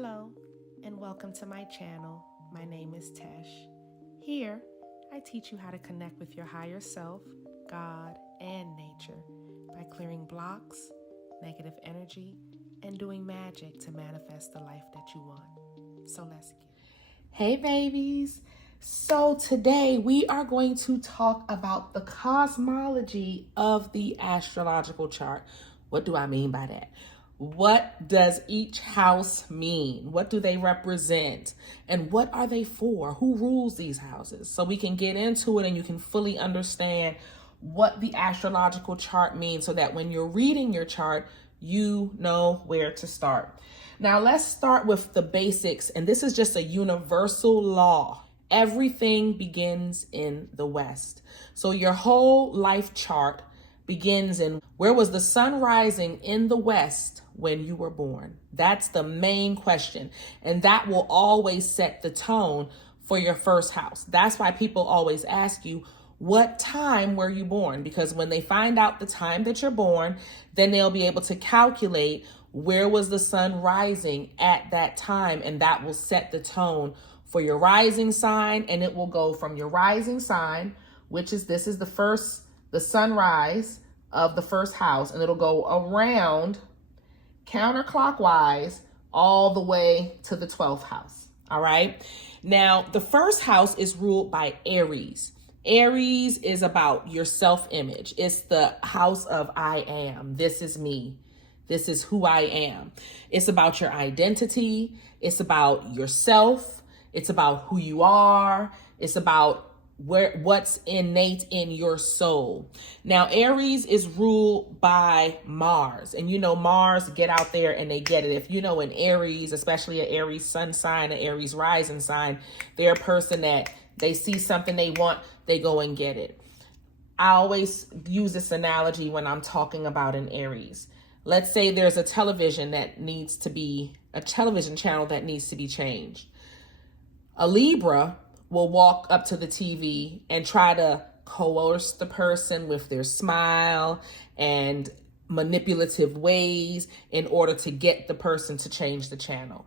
Hello, and welcome to my channel. My name is Tesh. Here, I teach you how to connect with your higher self, God, and nature by clearing blocks, negative energy, and doing magic to manifest the life that you want. So let's get it. Hey babies! So today we are going to talk about the cosmology of the astrological chart. What do I mean by that? What does each house mean? What do they represent? And what are they for? Who rules these houses? So we can get into it and you can fully understand what the astrological chart means so that when you're reading your chart, you know where to start. Now let's start with the basics. And this is just a universal law. Everything begins in the West. So your whole life chart begins in where was the sun rising in the West when you were born? That's the main question. And that will always set the tone for your first house. That's why people always ask you, what time were you born? Because when they find out the time that you're born, then they'll be able to calculate where was the sun rising at that time. And that will set the tone for your rising sign. And it will go from your rising sign, which is this is the sunrise of the first house, and it'll go around counterclockwise all the way to the 12th house. All right. Now, the first house is ruled by Aries. Aries is about your self-image. It's the house of I am. This is me. This is who I am. It's about your identity. It's about yourself. It's about who you are. It's about what's innate in your soul. Now, Aries is ruled by Mars, and you know, Mars get out there and they get it. If you know an Aries, especially an Aries sun sign, an Aries rising sign, they're a person that they see something they want, they go and get it. I always use this analogy when I'm talking about an Aries. Let's say there's a television channel that needs to be changed. A Libra will walk up to the TV and try to coerce the person with their smile and manipulative ways in order to get the person to change the channel.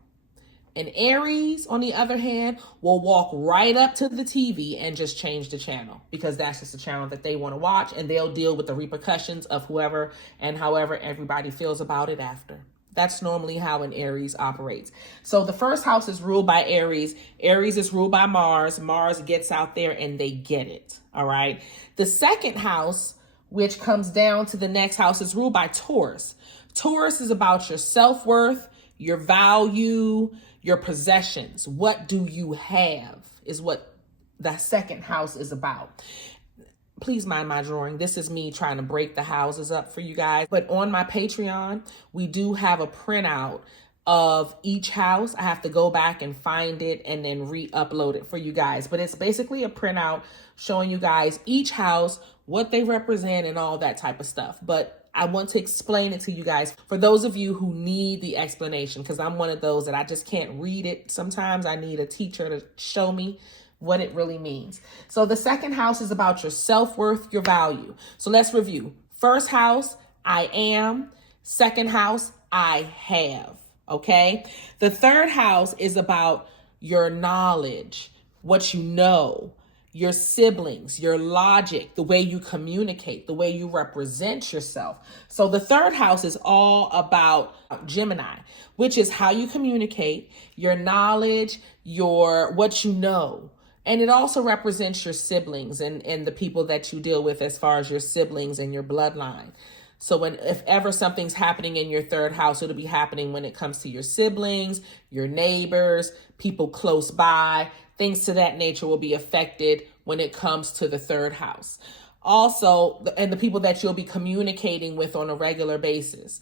An Aries, on the other hand, will walk right up to the TV and just change the channel because that's just the channel that they want to watch, and they'll deal with the repercussions of whoever and however everybody feels about it after. That's normally how an Aries operates. So the first house is ruled by Aries. Aries is ruled by Mars. Mars gets out there and they get it. All right. The second house, which comes down to the next house, is ruled by Taurus. Taurus is about your self-worth, your value, your possessions. What do you have is what the second house is about. Please mind my drawing. This is me trying to break the houses up for you guys. But on my Patreon, we do have a printout of each house. I have to go back and find it and then re-upload it for you guys. But it's basically a printout showing you guys each house, what they represent and all that type of stuff. But I want to explain it to you guys for those of you who need the explanation, because I'm one of those that I just can't read it. Sometimes I need a teacher to show me what it really means. So the second house is about your self-worth, your value. So let's review. First house, I am. Second house, I have. Okay. The third house is about your knowledge, what you know, your siblings, your logic, the way you communicate, the way you represent yourself. So the third house is all about Gemini, which is how you communicate, your knowledge, what you know. And it also represents your siblings and the people that you deal with as far as your siblings and your bloodline. So if ever something's happening in your third house, it'll be happening when it comes to your siblings, your neighbors, people close by, things to that nature will be affected when it comes to the third house. Also, and the people that you'll be communicating with on a regular basis.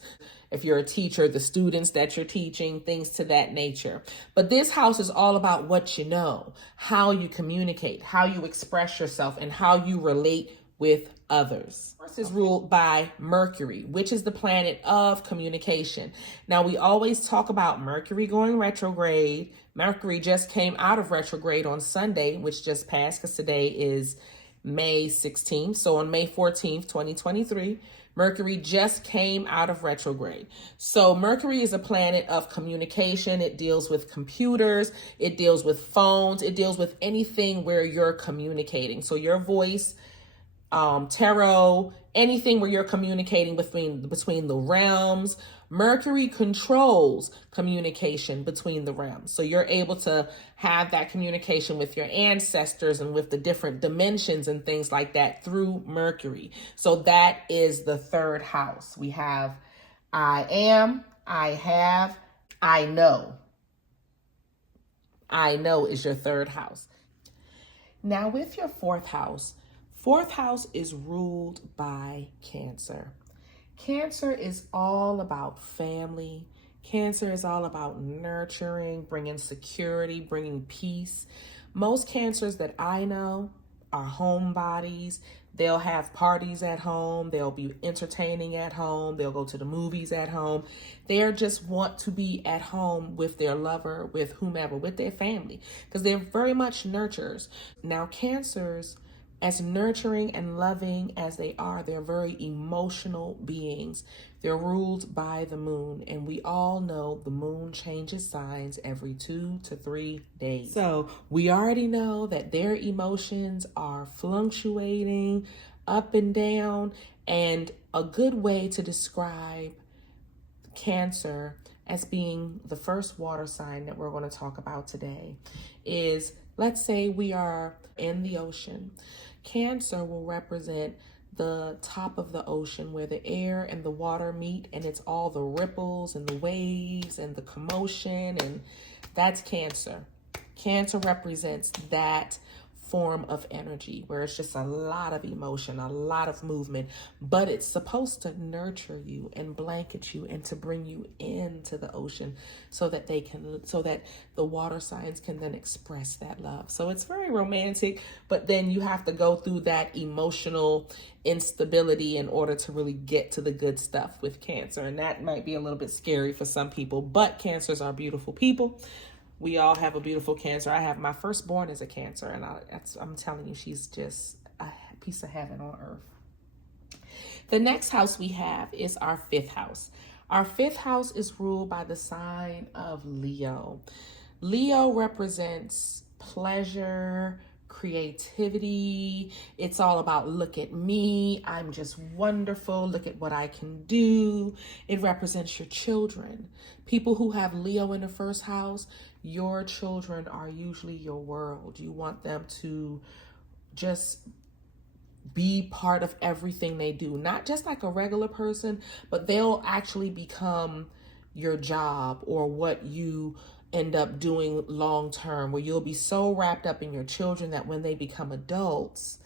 If you're a teacher, the students that you're teaching, things to that nature. But this house is all about what you know, how you communicate, how you express yourself, and how you relate with others. This is ruled by Mercury, which is the planet of communication. Now, we always talk about Mercury going retrograde. Mercury just came out of retrograde on Sunday, which just passed because today is May 16th. So on May 14th, 2023, Mercury just came out of retrograde. So Mercury is a planet of communication. It deals with computers. It deals with phones. It deals with anything where you're communicating. So your voice, tarot, anything where you're communicating between the realms. Mercury controls communication between the realms. So you're able to have that communication with your ancestors and with the different dimensions and things like that through Mercury. So that is the third house. We have I am, I have, I know. I know is your third house. Now with your fourth house is ruled by Cancer. Cancer is all about family. Cancer is all about nurturing, bringing security, bringing peace. Most Cancers that I know are homebodies. They'll have parties at home. They'll be entertaining at home. They'll go to the movies at home. They just want to be at home with their lover, with whomever, with their family, because they're very much nurturers. Now, Cancers, as nurturing and loving as they are, they're very emotional beings. They're ruled by the moon, and we all know the moon changes signs every 2 to 3 days. So we already know that their emotions are fluctuating up and down, and a good way to describe Cancer as being the first water sign that we're going to talk about today is, let's say we are in the ocean. Cancer will represent the top of the ocean where the air and the water meet, and it's all the ripples and the waves and the commotion, and that's Cancer. Cancer represents that form of energy where it's just a lot of emotion, a lot of movement, but it's supposed to nurture you and blanket you and to bring you into the ocean so that the water signs can then express that love. So it's very romantic, but then you have to go through that emotional instability in order to really get to the good stuff with Cancer. And that might be a little bit scary for some people, but Cancers are beautiful people. We all have a beautiful Cancer. I have my firstborn as a Cancer, and I'm telling you, she's just a piece of heaven on earth. The next house we have is our fifth house. Our fifth house is ruled by the sign of Leo. Leo represents pleasure, creativity. It's all about, look at me, I'm just wonderful, look at what I can do. It represents your children. People who have Leo in the first house, your children are usually your world. You want them to just be part of everything they do, not just like a regular person, but they'll actually become your job or what you end up doing long term, where you'll be so wrapped up in your children that when they become adults,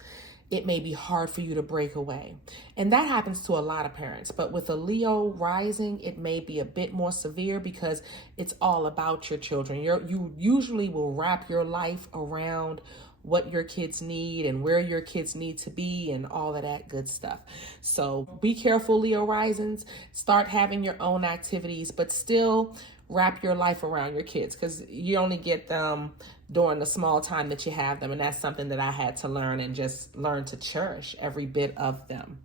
it may be hard for you to break away. And that happens to a lot of parents. But with a Leo rising, it may be a bit more severe because it's all about your children. You usually will wrap your life around what your kids need and where your kids need to be and all of that good stuff. So be careful, Leo risings. Start having your own activities, but still wrap your life around your kids, because you only get them during the small time that you have them. And that's something that I had to learn and just learn to cherish every bit of them.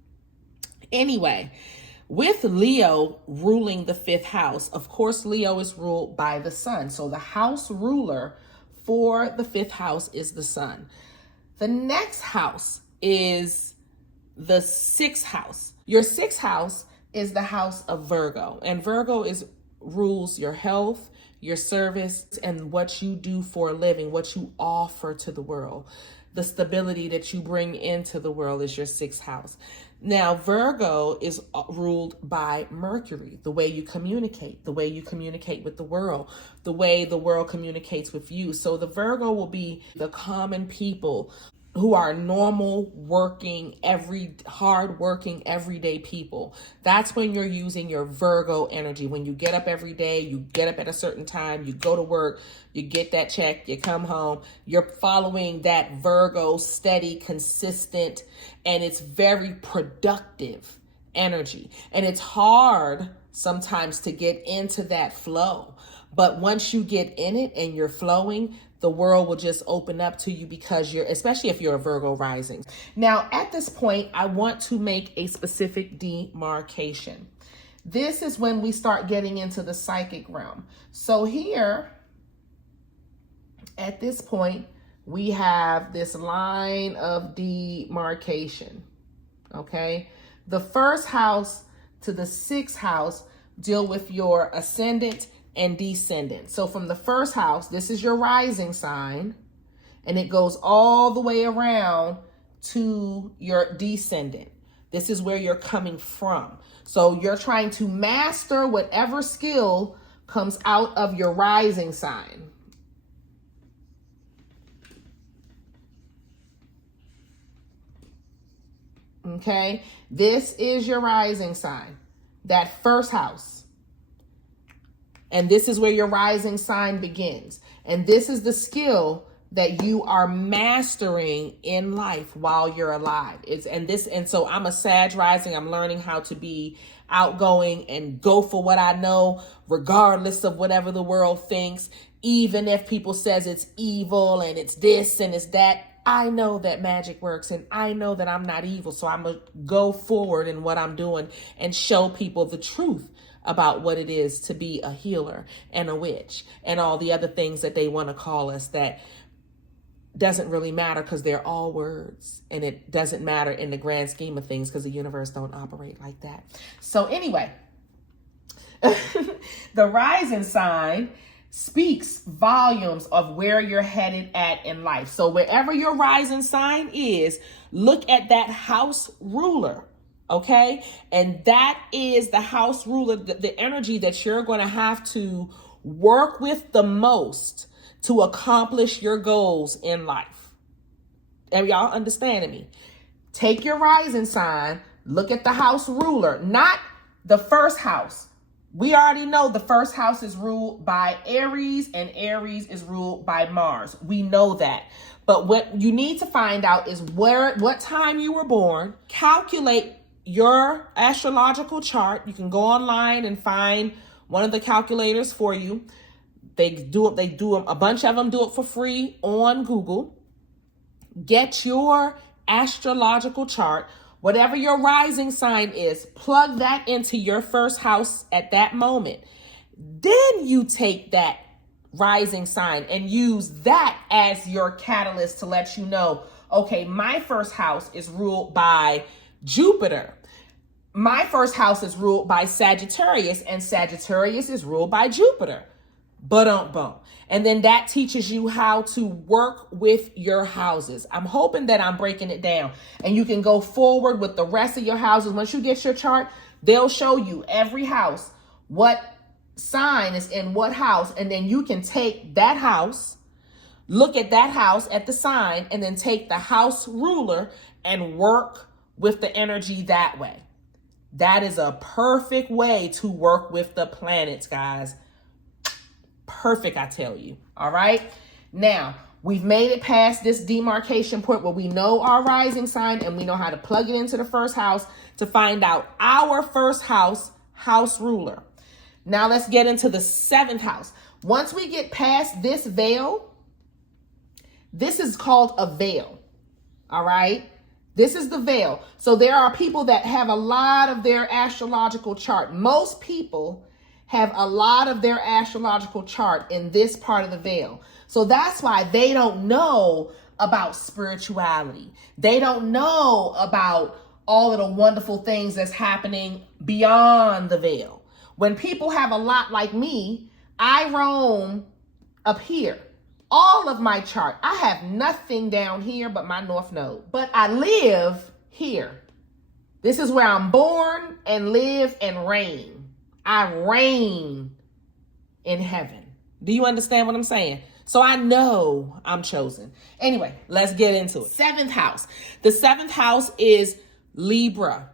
Anyway, with Leo ruling the fifth house, of course, Leo is ruled by the sun. So the house ruler for the fifth house is the sun. The next house is the sixth house. Your sixth house is the house of Virgo, and Virgo rules your health, your service, and what you do for a living, what you offer to the world. The stability that you bring into the world is your sixth house. Now, Virgo is ruled by Mercury, the way you communicate with the world, the way the world communicates with you. So the Virgo will be the common people who are normal, hard-working, everyday people. That's when you're using your Virgo energy. When you get up every day, you get up at a certain time, you go to work, you get that check, you come home, you're following that Virgo steady, consistent, and it's very productive energy. And it's hard sometimes to get into that flow. But once you get in it and you're flowing, the world will just open up to you because especially if you're a Virgo rising. Now, at this point, I want to make a specific demarcation. This is when we start getting into the psychic realm. So here, at this point, we have this line of demarcation, okay? The first house to the sixth house deal with your ascendant and descendant. So from the first house, this is your rising sign, and it goes all the way around to your descendant. This is where you're coming from. So you're trying to master whatever skill comes out of your rising sign. Okay, this is your rising sign, that first house. And this is where your rising sign begins. And this is the skill that you are mastering in life while you're alive. And so I'm a Sag rising. I'm learning how to be outgoing and go for what I know, regardless of whatever the world thinks. Even if people says it's evil and it's this and it's that, I know that magic works, and I know that I'm not evil. So I'm going to go forward in what I'm doing and show people the truth about what it is to be a healer and a witch and all the other things that they want to call us that doesn't really matter, because they're all words, and it doesn't matter in the grand scheme of things because the universe don't operate like that. So anyway, the rising sign speaks volumes of where you're headed at in life. So wherever your rising sign is, look at that house ruler, okay? And that is the house ruler, the energy that you're going to have to work with the most to accomplish your goals in life. And y'all understanding me? Take your rising sign, look at the house ruler, not the first house. We already know the first house is ruled by Aries, and Aries is ruled by Mars. We know that. But what you need to find out is what time you were born. Calculate your astrological chart. You can go online and find one of the calculators for you. They do them. A bunch of them do it for free on Google. Get your astrological chart. Whatever your rising sign is, plug that into your first house at that moment. Then you take that rising sign and use that as your catalyst to let you know, okay, my first house is ruled by Jupiter. My first house is ruled by Sagittarius, and Sagittarius is ruled by Jupiter. Boom. And then that teaches you how to work with your houses. I'm hoping that I'm breaking it down, and you can go forward with the rest of your houses. Once you get your chart, they'll show you every house, what sign is in what house. And then you can take that house, look at that house at the sign, and then take the house ruler and work with the energy that way. That is a perfect way to work with the planets, guys. Perfect, I tell you. All right. Now, we've made it past this demarcation point where we know our rising sign and we know how to plug it into the first house to find out our first house ruler. Now let's get into the seventh house. Once we get past this veil, this is called a veil. All right. This is the veil. So there are people that have a lot of their astrological chart. Most people have a lot of their astrological chart in this part of the veil. So that's why they don't know about spirituality. They don't know about all of the wonderful things that's happening beyond the veil. When people have a lot like me, I roam up here. All of my chart, I have nothing down here but my north node. But I live here. This is where I'm born and live and reign. I reign in heaven. Do you understand what I'm saying? So I know I'm chosen. Anyway, let's get into it. Seventh house. The seventh house is Libra.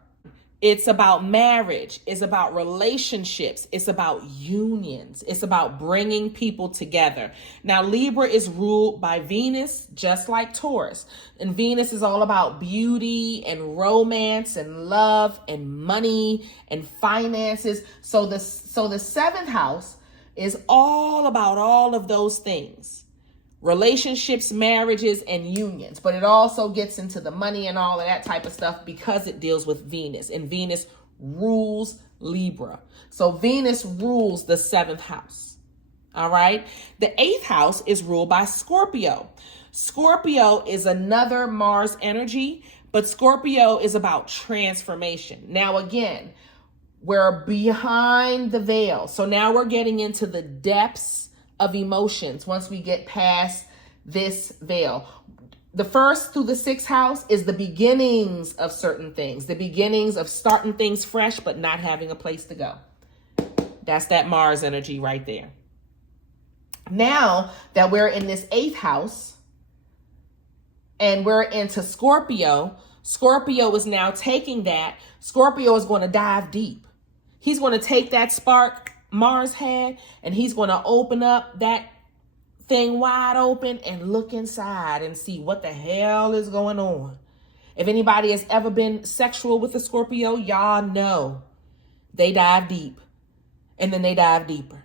It's about marriage. It's about relationships. It's about unions. It's about bringing people together. Now, Libra is ruled by Venus, just like Taurus. And Venus is all about beauty and romance and love and money and finances. So the seventh house is all about all of those things. relationships, marriages, and unions. But it also gets into the money and all of that type of stuff because it deals with Venus. And Venus rules Libra. So Venus rules the 7th house. All right. The 8th house is ruled by Scorpio. Scorpio is another Mars energy, but Scorpio is about transformation. Now, again, we're behind the veil. So now we're getting into the depths of emotions once we get past this veil. The 1st through the 6th house is the beginnings of certain things, the beginnings of starting things fresh, but not having a place to go. That's that Mars energy right there. Now that we're in this 8th house and we're into Scorpio, Scorpio is now taking that. Scorpio is going to dive deep. He's going to take that spark Mars had and he's going to open up that thing wide open and look inside and see what the hell is going on. If anybody has ever been sexual with a Scorpio, y'all know they dive deep and then they dive deeper.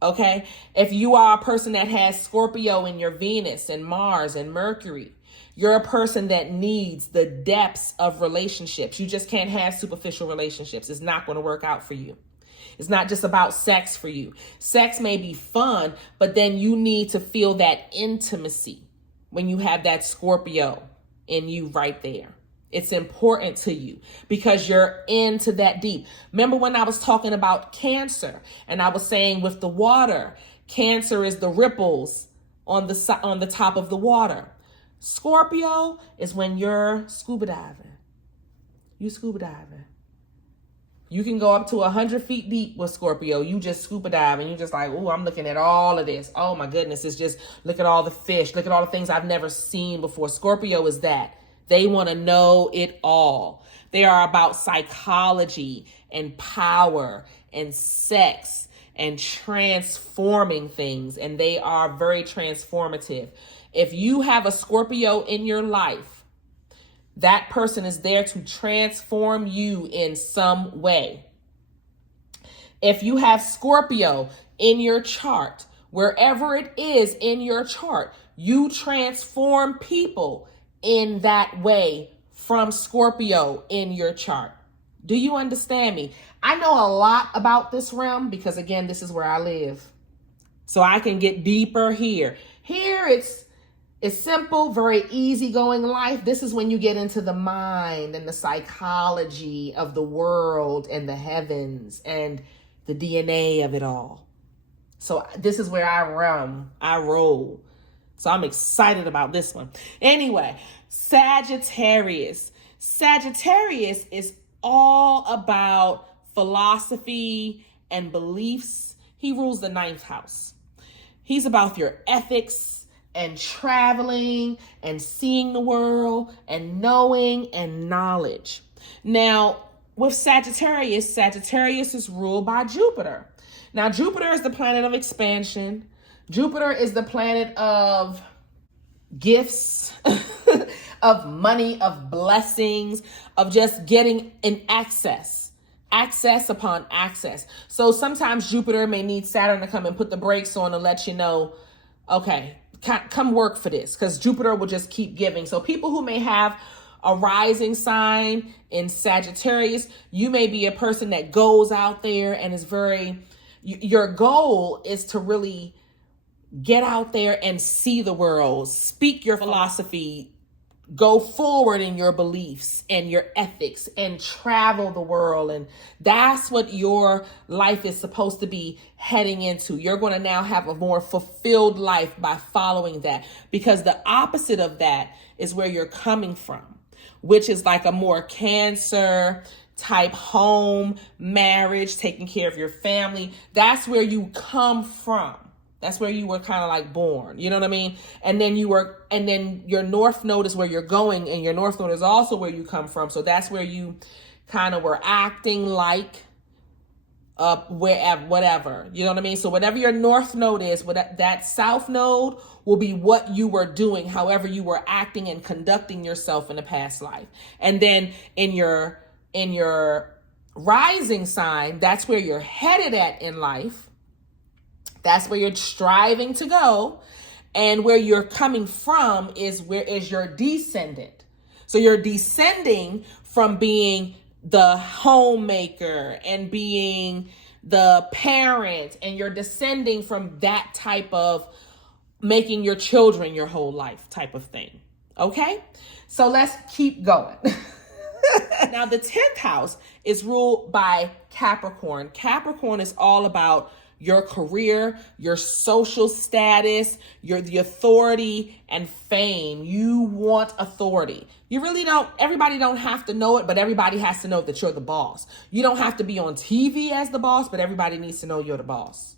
Okay. If you are a person that has Scorpio in your Venus and Mars and Mercury, you're a person that needs the depths of relationships. You just can't have superficial relationships. It's not going to work out for you. It's not just about sex for you. Sex may be fun, but then you need to feel that intimacy when you have that Scorpio in you right there. It's important to you because you're into that deep. Remember when I was talking about Cancer and I was saying with the water, Cancer is the ripples on the top of the water. Scorpio is when you're scuba diving. You scuba diving. You can go up to 100 feet deep with Scorpio. You just scuba dive and you just like, oh, I'm looking at all of this. Oh my goodness. It's just, look at all the fish. Look at all the things I've never seen before. Scorpio is that. They want to know it all. They are about psychology and power and sex and transforming things. And they are very transformative. If you have a Scorpio in your life, that person is there to transform you in some way. If you have Scorpio in your chart, wherever it is in your chart, you transform people in that way from Scorpio in your chart. Do you understand me? I know a lot about this realm because, again, this is where I live. So I can get deeper here. Here it's simple, very easygoing life. This is when you get into the mind and the psychology of the world and the heavens and the DNA of it all. So this is where I roll. So I'm excited about this one. Anyway, Sagittarius. Sagittarius is all about philosophy and beliefs. He rules the 9th house. He's about your ethics and traveling and seeing the world and knowing and knowledge. Now, with Sagittarius, Sagittarius is ruled by Jupiter. Now, Jupiter is the planet of expansion. Jupiter is the planet of gifts, of money, of blessings, of just getting an access upon access. So sometimes Jupiter may need Saturn to come and put the brakes on and let you know, okay, come work for this, because Jupiter will just keep giving. So people who may have a rising sign in Sagittarius, you may be a person that goes out there and is your goal is to really get out there and see the world, speak your philosophy, go forward in your beliefs and your ethics and travel the world. And that's what your life is supposed to be heading into. You're going to now have a more fulfilled life by following that, because the opposite of that is where you're coming from, which is like a more Cancer type home, marriage, taking care of your family. That's where you come from. That's where you were kind of like born. You know what I mean? And then your North Node is where you're going, and your North Node is also where you come from. So that's where you kind of were acting like whatever. You know what I mean? So whatever your North Node is, that South Node will be what you were doing, however you were acting and conducting yourself in a past life. And then in your rising sign, that's where you're headed at in life. That's where you're striving to go. And where you're coming from is your descendant. So you're descending from being the homemaker and being the parent, and you're descending from that type of making your children your whole life type of thing. Okay? So let's keep going. Now, the 10th house is ruled by Capricorn. Capricorn is all about your career, your social status, the authority and fame. You want authority. You really don't, everybody don't have to know it, but everybody has to know that you're the boss. You don't have to be on TV as the boss, but everybody needs to know you're the boss.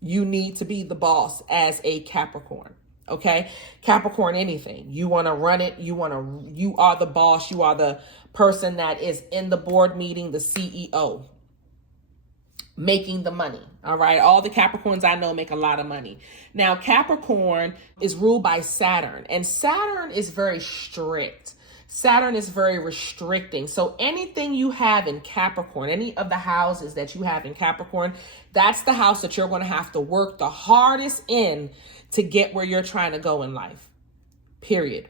You need to be the boss as a Capricorn. Okay? Capricorn, anything. You want to run it. You are the boss. You are the person that is in the board meeting, the CEO, making the money. All right. All the Capricorns I know make a lot of money. Now, Capricorn is ruled by Saturn, and Saturn is very strict. Saturn is very restricting. So anything you have in Capricorn, any of the houses that you have in Capricorn, that's the house that you're going to have to work the hardest in to get where you're trying to go in life. Period.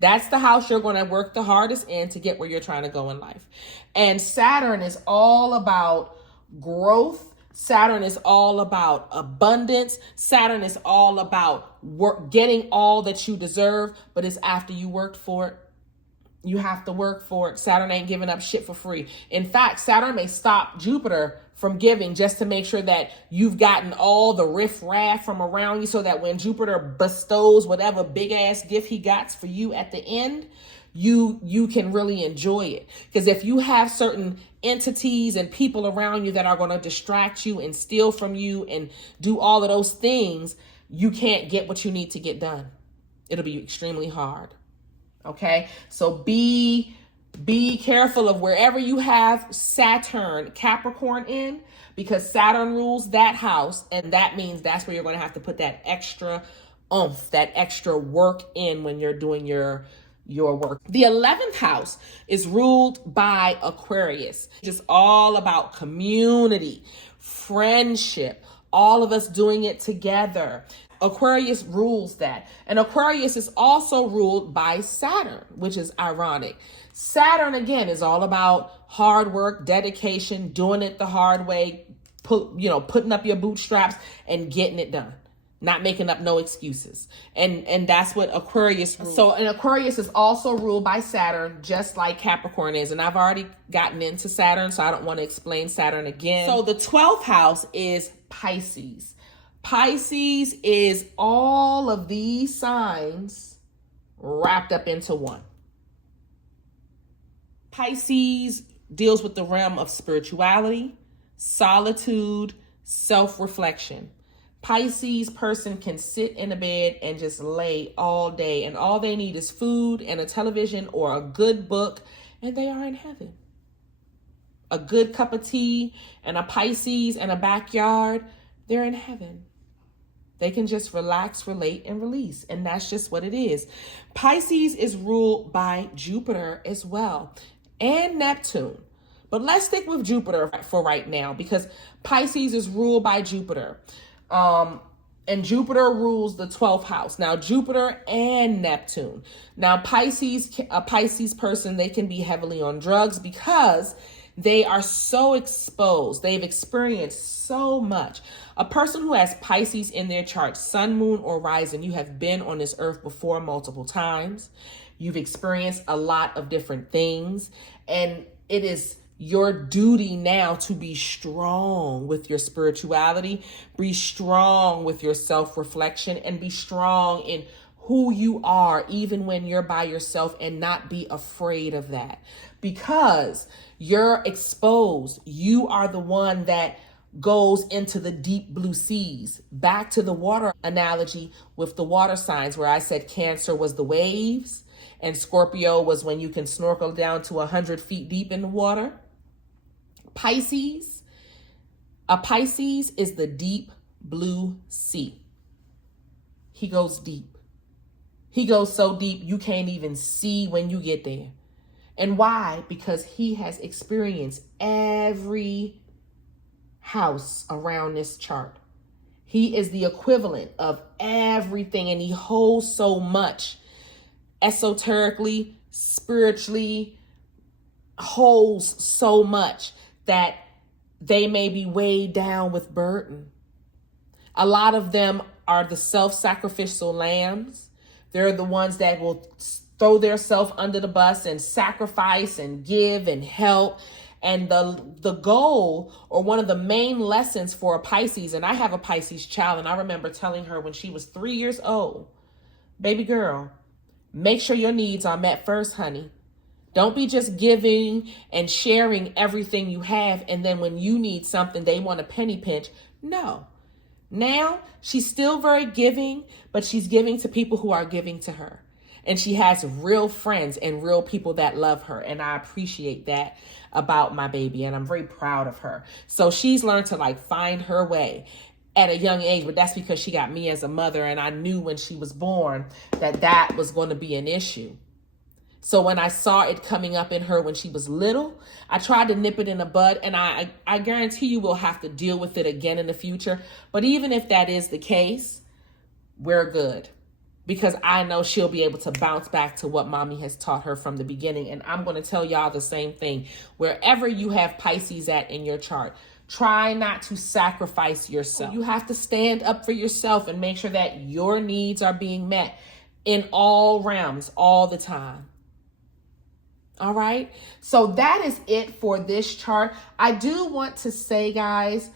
That's the house you're going to work the hardest in to get where you're trying to go in life. And Saturn is all about growth. Saturn is all about abundance. Saturn is all about getting all that you deserve, but it's after you worked for it. You have to work for it. Saturn ain't giving up shit for free. In fact, Saturn may stop Jupiter from giving just to make sure that you've gotten all the riff-raff from around you, so that when Jupiter bestows whatever big ass gift he got for you at the end, you can really enjoy it. Because if you have certain entities and people around you that are going to distract you and steal from you and do all of those things, you can't get what you need to get done. It'll be extremely hard. Okay, so be careful of wherever you have Saturn, Capricorn in, because Saturn rules that house, and that means that's where you're going to have to put that extra oomph, that extra work in when you're doing your work. The 11th house is ruled by Aquarius. Just all about community, friendship, all of us doing it together. Aquarius rules that. And Aquarius is also ruled by Saturn, which is ironic. Saturn, again, is all about hard work, dedication, doing it the hard way, putting up your bootstraps and getting it done. Not making up no excuses. And that's what Aquarius rules. So, and Aquarius is also ruled by Saturn, just like Capricorn is. And I've already gotten into Saturn, so I don't want to explain Saturn again. So the 12th house is Pisces. Pisces is all of these signs wrapped up into one. Pisces deals with the realm of spirituality, solitude, self-reflection. Pisces person can sit in a bed and just lay all day, and all they need is food and a television or a good book, and they are in heaven. A good cup of tea and a Pisces and a backyard, they're in heaven. They can just relax, relate, and release. And that's just what it is. Pisces is ruled by Jupiter as well, and Neptune. But let's stick with Jupiter for right now, because Pisces is ruled by Jupiter. And Jupiter rules the 12th house. Now, Jupiter and Neptune. Now, a Pisces person, they can be heavily on drugs because they are so exposed. They've experienced so much. A person who has Pisces in their chart, sun, moon, or rising, you have been on this earth before multiple times. You've experienced a lot of different things. And it is your duty now to be strong with your spirituality, be strong with your self-reflection, and be strong in who you are, even when you're by yourself, and not be afraid of that. Because you're exposed. You are the one that goes into the deep blue seas. Back to the water analogy with the water signs, where I said Cancer was the waves and Scorpio was when you can snorkel down to 100 feet deep in the water. A Pisces is the deep blue sea. He goes deep. He goes so deep you can't even see when you get there. And why? Because he has experienced every house around this chart. He is the equivalent of everything, and he holds so much esoterically, spiritually, holds so much that they may be weighed down with burden. A lot of them are the self-sacrificial lambs. They're the ones that will throw their self under the bus and sacrifice and give and help. And the goal, or one of the main lessons for a Pisces, and I have a Pisces child, and I remember telling her when she was 3 years old, baby girl, make sure your needs are met first, honey. Don't be just giving and sharing everything you have, and then when you need something, they want a penny pinch. No. Now, she's still very giving, but she's giving to people who are giving to her. And she has real friends and real people that love her. And I appreciate that about my baby. And I'm very proud of her. So she's learned to like find her way at a young age. But that's because she got me as a mother. And I knew when she was born that that was going to be an issue. So when I saw it coming up in her when she was little, I tried to nip it in the bud. And I guarantee you we'll have to deal with it again in the future. But even if that is the case, we're good. Because I know she'll be able to bounce back to what mommy has taught her from the beginning. And I'm going to tell y'all the same thing. Wherever you have Pisces at in your chart, try not to sacrifice yourself. You have to stand up for yourself and make sure that your needs are being met in all realms all the time. All right. So that is it for this chart. I do want to say, guys,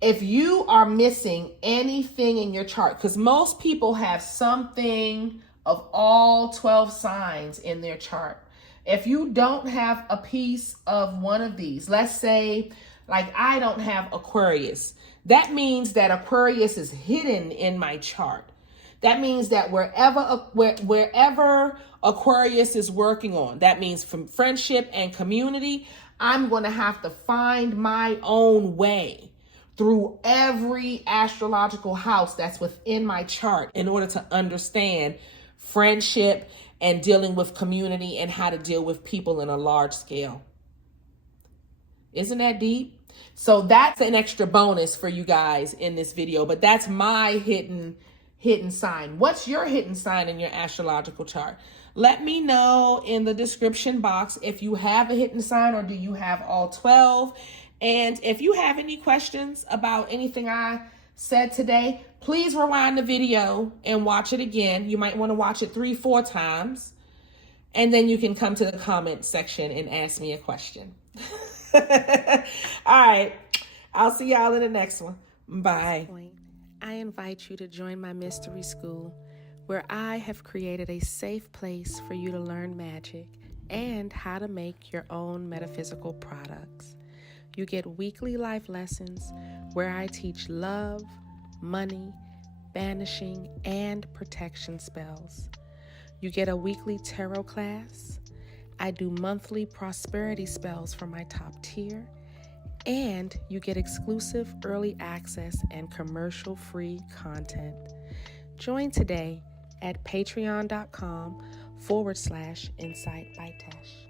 if you are missing anything in your chart, because most people have something of all 12 signs in their chart. If you don't have a piece of one of these, let's say like I don't have Aquarius, that means that Aquarius is hidden in my chart. That means that wherever Aquarius is working on, that means from friendship and community, I'm going to have to find my own way through every astrological house that's within my chart in order to understand friendship and dealing with community and how to deal with people in a large scale. Isn't that deep? So that's an extra bonus for you guys in this video, but that's my hidden sign. What's your hidden sign in your astrological chart? Let me know in the description box if you have a hidden sign or do you have all 12. And if you have any questions about anything I said today, please rewind the video and watch it again. You might want to watch it 3-4 times. And then you can come to the comment section and ask me a question. All right. I'll see y'all in the next one. Bye. I invite you to join my mystery school, where I have created a safe place for you to learn magic and how to make your own metaphysical products. You get weekly life lessons where I teach love, money, banishing, and protection spells. You get a weekly tarot class. I do monthly prosperity spells for my top tier. And you get exclusive early access and commercial-free content. Join today at patreon.com/Insight by Tesh.